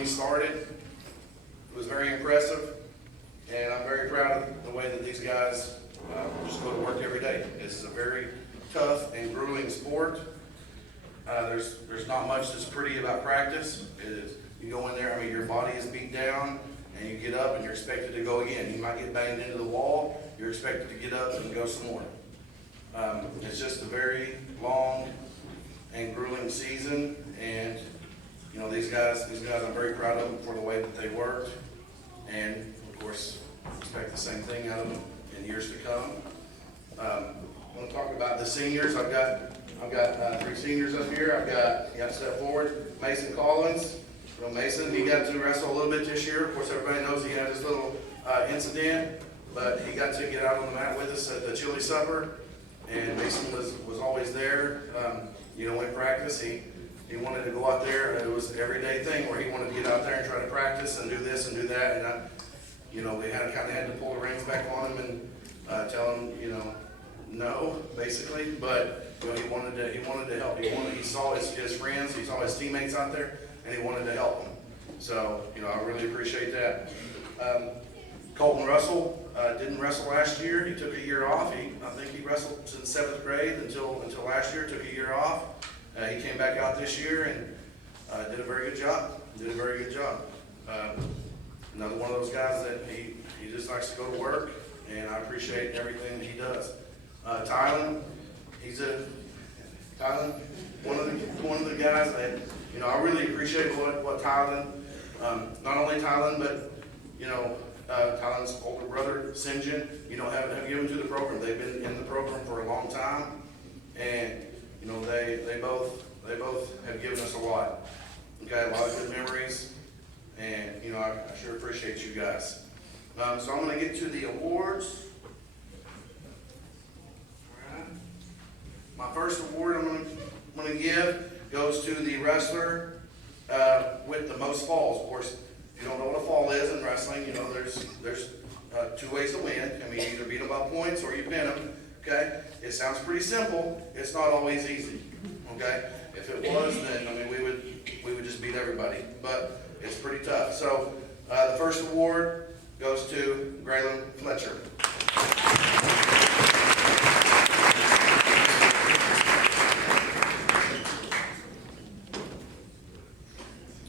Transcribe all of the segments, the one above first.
he started. It was very impressive, and I'm very proud of the way that these guys just go to work every day. This is a very tough and grueling sport. There's not much that's pretty about practice. It is, you go in there, I mean, your body is beat down, and you get up and you're expected to go again. You might get banged into the wall, you're expected to get up and go some more. It's just a very long and grueling season, and you know, these guys, I'm very proud of them for the way that they worked, and of course, expect the same thing out of them in years to come. I want to talk about the seniors. I've got 3 seniors up here. You got to step forward. Mason Collins. You know, Mason, he got to wrestle a little bit this year. Of course, everybody knows he had his little incident, but he got to get out on the mat with us at the chili supper, and Mason was always there. You know, in practice, he wanted to go out there. It was an everyday thing where he wanted to get out there and try to practice and do this and do that, and you know, we kind of had to pull the reins back on him and tell him, you know, no, basically. But you know, he wanted to help. He saw his friends, he saw his teammates out there, and he wanted to help them. So, you know, I really appreciate that. Colton Russell didn't wrestle last year. He took a year off. I think he wrestled since 7th grade until last year. Took a year off. He came back out this year and did a very good job. Another one of those guys that he just likes to go to work, and I appreciate everything that he does. Tylen, one of the guys that, you know, I really appreciate what Tylen, not only Tylen, but, you know, Tylen's older brother, Sinjin, you know, have given to the program. They've been in the program for a long time, and, you know, they both have given us a lot. We've got a lot of good memories, and, you know, I sure appreciate you guys. So I'm going to get to the awards. My first award I'm going to give goes to the wrestler with the most falls. Of course, if you don't know what a fall is in wrestling, you know, there's 2 ways to win. I mean, you either beat them by points or you pin them. Okay? It sounds pretty simple. It's not always easy. Okay? If it was, then I mean we would just beat everybody. But it's pretty tough. So the first award goes to Graylin Fletcher.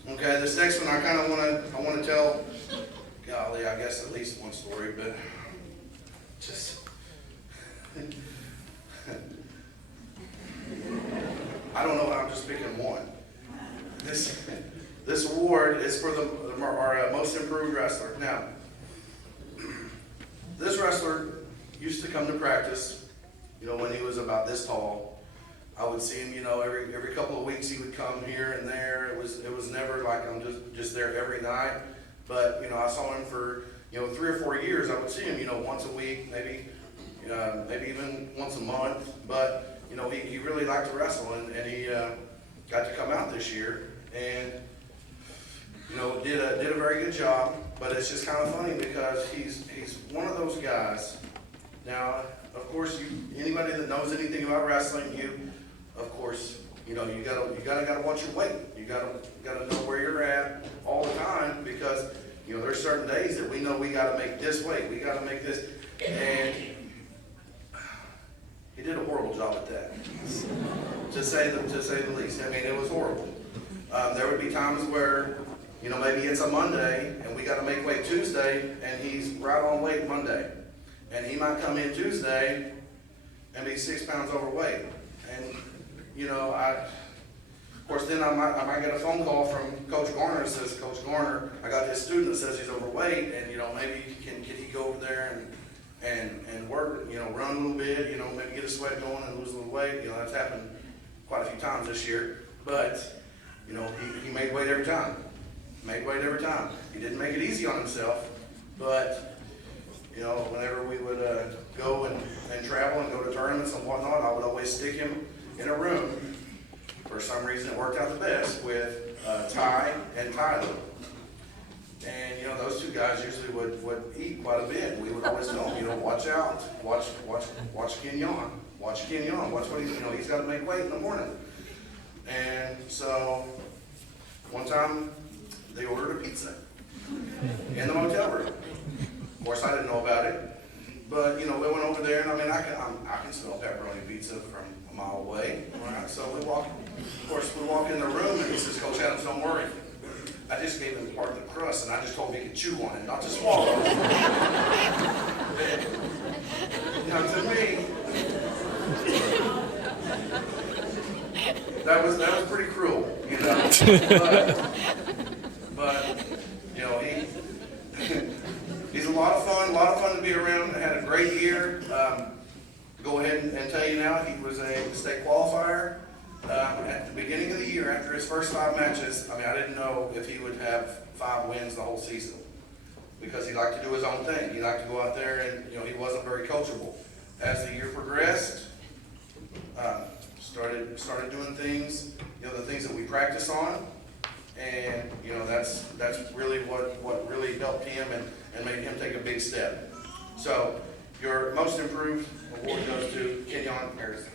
Okay, this next one I kind of want to tell, golly, I guess at least one story, but just I don't know. I'm just picking one. This award is for our most improved wrestler. Now, this wrestler used to come to practice, you know, when he was about this tall. I would see him, you know, every couple of weeks he would come here and there. It was never like I'm just there every night. But, you know, I saw him for, you know, 3 or 4 years. I would see him, you know, once a week, maybe even once a month. But, you know, he really liked to wrestle, and he got to come out this year and, you know, did a very good job. But it's just kind of funny because he's one of those guys. Now, of course, anybody that knows anything about wrestling, of course, you know, you gotta watch your weight. You gotta know where you're at all the time, because, you know, there's certain days that we know we gotta make this weight. We gotta make this, and he did a horrible job at that, to say the least. I mean, it was horrible. There would be times where, you know, maybe it's a Monday and we gotta make weight Tuesday, and he's right on weight Monday, and he might come in Tuesday and be 6 pounds overweight. And, you know, of course, then I might get a phone call from Coach Garner that says, Coach Garner, I got this student that says he's overweight, and, you know, maybe can he go over there and work, you know, run a little bit, you know, maybe get a sweat going and lose a little weight. You know, that's happened quite a few times this year. But, you know, he made weight every time. He didn't make it easy on himself, but, you know, whenever we would go and travel and go to tournaments and whatnot, I would always stick him in a room. For some reason, it worked out the best with Ty and Tyler. And, you know, those 2 guys usually would eat quite a bit. We would always tell them, you know, watch out, watch Kenyon, watch what he's got to make weight in the morning. And so, one time, they ordered a pizza in the motel room. Of course, I didn't know about it, but we went over there, and I mean, I can smell pepperoni pizza from a mile away, right? So we walk in the room, and he says, "Coach Adams, don't worry. I just gave him part of the crust, and I just told him he could chew on it, not to swallow it." To me, that was pretty cruel, But he's a lot of fun to be around. I had a great year. Go ahead and tell you now, he was a state qualifier. At the beginning of the year, after his first 5 matches, I didn't know if he would have 5 wins the whole season, because he liked to do his own thing. He liked to go out there, and he wasn't very coachable. As the year progressed, started doing things, the things that we practice on, and that's really what really helped him and made him take a big step. So your most improved award goes to Kenyon Harrison.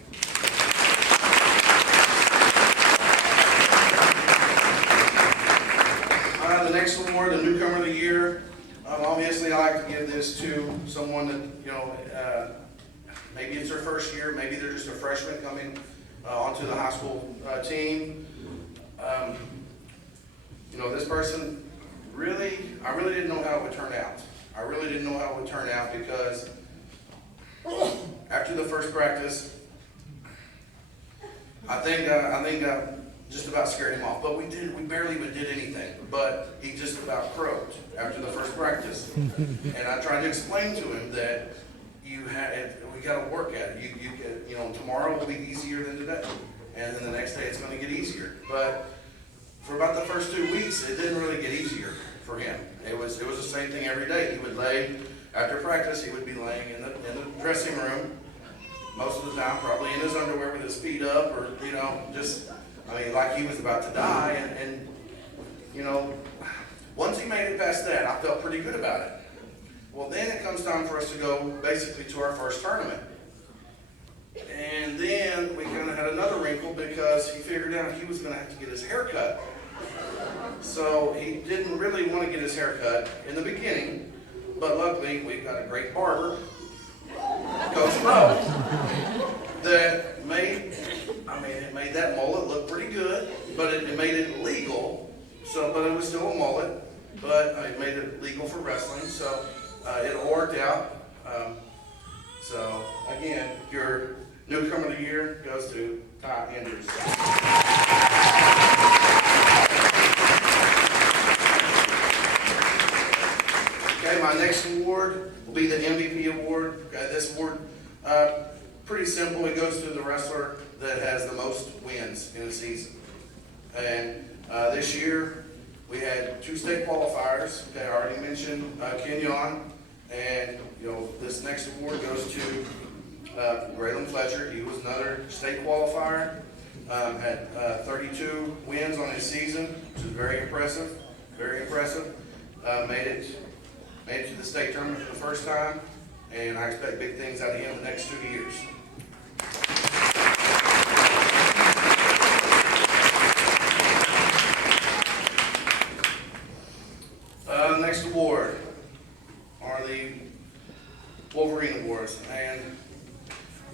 The next award, the newcomer of the year. Obviously, I like to give this to someone that maybe it's their first year, maybe they're just a freshman coming onto the high school team. This person I really didn't know how it would turn out. I really didn't know how it would turn out, because after the first practice, I think just about scared him off. But we barely even did anything. But he just about croaked after the first practice. And I tried to explain to him that we got to work at it. Tomorrow will be easier than today, and then the next day it's going to get easier. But for about the first 2 weeks, it didn't really get easier for him. It was the same thing every day. He would lay after practice. He would be laying in the dressing room most of the time, probably in his underwear with his feet up, or like he was about to die. And once he made it past that, I felt pretty good about it. Well, then it comes time for us to go basically to our first tournament. And then we kind of had another wrinkle, because he figured out he was going to have to get his hair cut. So he didn't really want to get his hair cut in the beginning, but luckily we got a great barber, Coach Rowe, that made that mullet look pretty good, but it made it legal. But it was still a mullet, but it made it legal for wrestling. So it all worked out. So again, your newcomer of the year goes to Ty Andrews. Okay, my next award will be the MVP award. Okay, this award, pretty simple. It goes to the wrestler that has the most wins in a season. And this year, we had 2 state qualifiers. Okay, I already mentioned Kenyon. And this next award goes to Braylon Fletcher. He was another state qualifier. Had 32 wins on his season, which is very impressive. Very impressive. Made it to the state tournament for the first time, and I expect big things out of him the next 2 years. Next award are the Wolverine Awards, and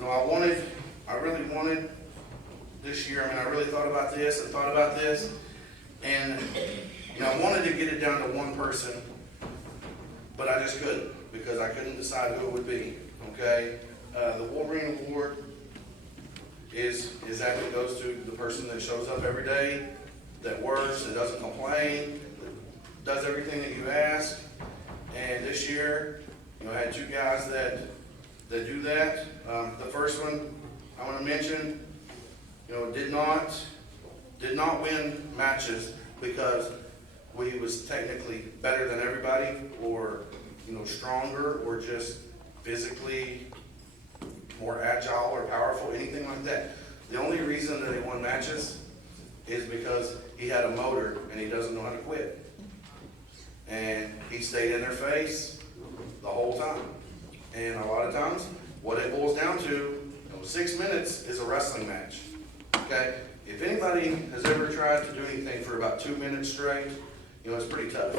I really wanted this year. I really thought about this and I wanted to get it down to one person, but I just couldn't, because I couldn't decide who it would be. Okay, the Wolverine Award actually goes to the person that shows up every day, that works, that doesn't complain, that does everything that you ask. And this year, I had 2 guys that do that. The first one I want to mention, did not win matches because we was technically better than everybody, or stronger, or just physically more agile or powerful, anything like that. The only reason that he won matches is because he had a motor and he doesn't know how to quit. And he stayed in their face the whole time. And a lot of times, what it boils down to, 6 minutes is a wrestling match. Okay? If anybody has ever tried to do anything for about 2 minutes straight, it's pretty tough.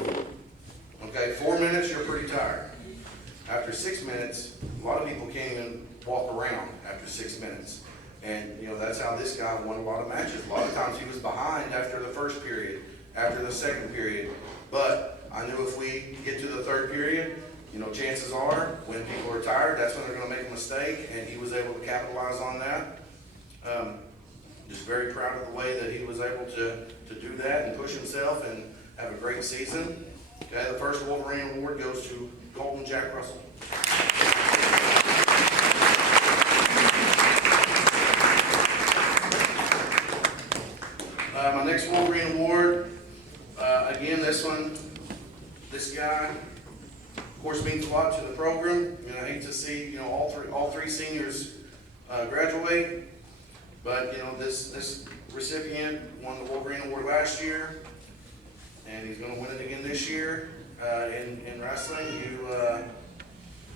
Okay, 4 minutes, you're pretty tired. After 6 minutes, a lot of people can't even walk around after 6 minutes. And, that's how this guy won a lot of matches. A lot of times he was behind after the first period, after the second period. But I knew if we get to the third period, chances are when people are tired, that's when they're going to make a mistake. And he was able to capitalize on that. Just very proud of the way that he was able to do that and push himself and have a great season. Okay, the first Wolverine Award goes to Colton Jack Russell. My next Wolverine Award, again, this guy, of course, means a lot to the program. I hate to see, all three seniors graduate, but, this recipient won the Wolverine Award last year, and he's going to win it again this year. In wrestling,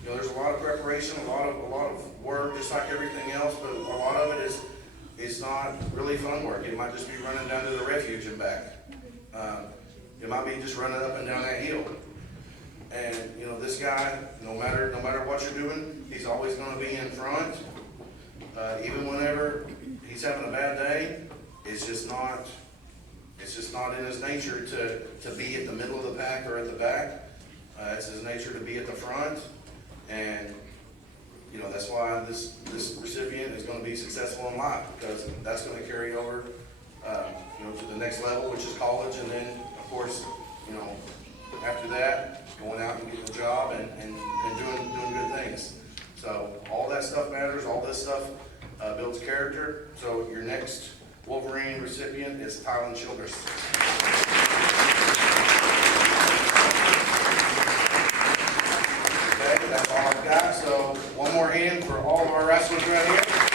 there's a lot of preparation, a lot of work, just like everything else, but a lot of it it's not really fun work. It might just be running down to the refuge and back. It might be just running up and down that hill. And this guy, no matter what you're doing, he's always going to be in front. Even whenever he's having a bad day, it's just not in his nature to be at the middle of the pack or at the back. It's his nature to be at the front, and that's why this recipient is going to be successful in life, because that's going to carry over to the next level, which is college, and then of course after that going out and getting a job and doing good things. So all that stuff matters. All this stuff builds character. So your next Wolverine recipient is Tylen Childress. Okay, that's all I've got. So one more hand for all of our wrestlers right here.